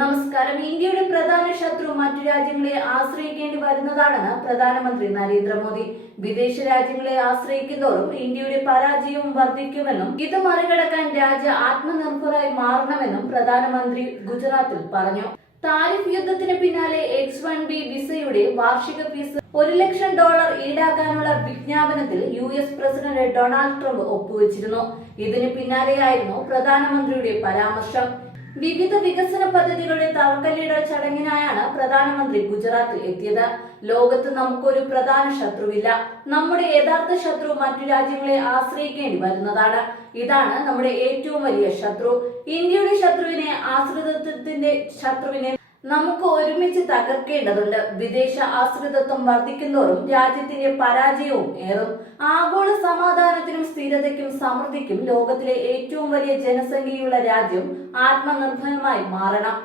നമസ്കാരം. ഇന്ത്യയുടെ പ്രധാന ശത്രു മറ്റു രാജ്യങ്ങളെ ആശ്രയിക്കേണ്ടി വരുന്നതാണെന്ന് പ്രധാനമന്ത്രി നരേന്ദ്രമോദി. വിദേശ രാജ്യങ്ങളെ ആശ്രയിക്കുന്നതോറും ഇന്ത്യയുടെ പരാജയവും വർദ്ധിക്കുമെന്നും ഇത് മറികടക്കാൻ രാജ്യ ആത്മനിർഭരായി മാറണമെന്നും പ്രധാനമന്ത്രി ഗുജറാത്തിൽ പറഞ്ഞു. താരിഫ് യുദ്ധത്തിന് പിന്നാലെ എക്സ് വൺ ബി വിസയുടെ വാർഷിക ഫീസ് ഒരു ലക്ഷം ഡോളർ ഈടാക്കാനുള്ള വിജ്ഞാപനത്തിൽ U S president Donald Trump ഒപ്പുവെച്ചിരുന്നു. ഇതിന് പിന്നാലെയായിരുന്നു പ്രധാനമന്ത്രിയുടെ പരാമർശം. വിവിധ വികസന പദ്ധതികളുടെ തറക്കല്ലിടൽ ചടങ്ങിനായാണ് പ്രധാനമന്ത്രി ഗുജറാത്തിൽ എത്തിയത്. ലോകത്ത് നമുക്കൊരു പ്രധാന ശത്രുവില്ല. നമ്മുടെ യഥാർത്ഥ ശത്രു മറ്റു രാജ്യങ്ങളെ ആശ്രയിക്കേണ്ടി വരുന്നതാണ്. ഇതാണ് നമ്മുടെ ഏറ്റവും വലിയ ശത്രു. ഇന്ത്യയുടെ ശത്രുവിനെ ആശ്രിതത്വത്തിന്റെ ശത്രുവിനെ നമുക്ക് ഒരുമിച്ച് തകർക്കേണ്ടതുണ്ട്. വിദേശ ആശ്രിതത്വം വർദ്ധിക്കുന്നതോറും രാജ്യത്തിന്റെ പരാജയവും ഏറും. ആഗോള സമാധാനത്തിനും സ്ഥിരതയ്ക്കും സമൃദ്ധിക്കും ലോകത്തിലെ ഏറ്റവും വലിയ ജനസംഖ്യയുള്ള രാജ്യം ആത്മനിർഭരമായി മാറണം.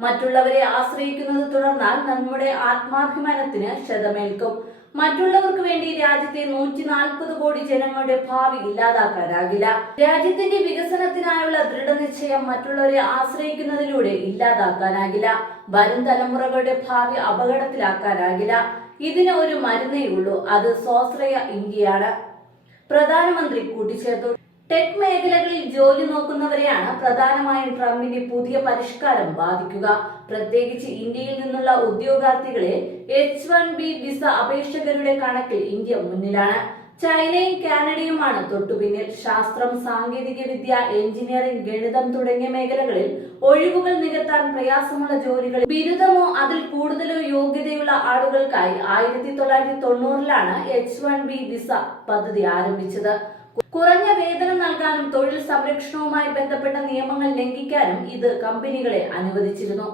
മറ്റുള്ളവരെ ആശ്രയിക്കുന്നത് തുടർന്നാൽ നമ്മുടെ ആത്മാഭിമാനത്തിന് ക്ഷതമേൽക്കും. മറ്റുള്ളവർക്ക് വേണ്ടി രാജ്യത്തെ നൂറ്റി നാൽപ്പത് കോടി ജനങ്ങളുടെ ഭാവി ഇല്ലാതാക്കാനാകില്ല. രാജ്യത്തിന്റെ വികസനത്തിനായുള്ള ദൃഢനിശ്ചയം മറ്റുള്ളവരെ ആശ്രയിക്കുന്നതിലൂടെ ഇല്ലാതാക്കാനാകില്ല. വരും തലമുറകളുടെ ഭാവി അപകടത്തിലാക്കാനാകില്ല. ഇതിന് ഒരു മരുന്നേ ഉള്ളൂ. അത് സ്വാശ്രയ ഇന്ത്യയാണ്. പ്രധാനമന്ത്രി കൂട്ടിച്ചേർത്തു. ടെക് മേഖലകളിൽ ജോലി നോക്കുന്നവരെയാണ് പ്രധാനമായും ട്രംപിന്റെ പുതിയ പരിഷ്കാരം ബാധിക്കുക. പ്രത്യേകിച്ച് ഇന്ത്യയിൽ നിന്നുള്ള ഉദ്യോഗാർത്ഥികളെ എച്ച് വൺ ബി വിസ അപേക്ഷകരുടെ കണക്കിൽ ഇന്ത്യ മുന്നിലാണ്. ചൈനയും കാനഡയുമാണ് തൊട്ടുപിന്നിൽ ശാസ്ത്രം സാങ്കേതിക വിദ്യ എഞ്ചിനീയറിംഗ് ഗണിതം തുടങ്ങിയ മേഖലകളിൽ ഒഴിവുകൾ നികത്താൻ പ്രയാസമുള്ള ജോലികൾ. ബിരുദമോ അതിൽ കൂടുതലോ യോഗ്യതയുള്ള ആളുകൾക്കായി ആയിരത്തി തൊള്ളായിരത്തി തൊണ്ണൂറിലാണ് എച്ച് വൺ ബി വിസ പദ്ധതി ആരംഭിച്ചത്. കുറഞ്ഞ വേതനം നൽകാനും തൊഴിൽ സംരക്ഷണവുമായി ബന്ധപ്പെട്ട നിയമങ്ങൾ ലംഘിക്കാനും ഇത് കമ്പനികളെ അനുവദിച്ചിരുന്നു.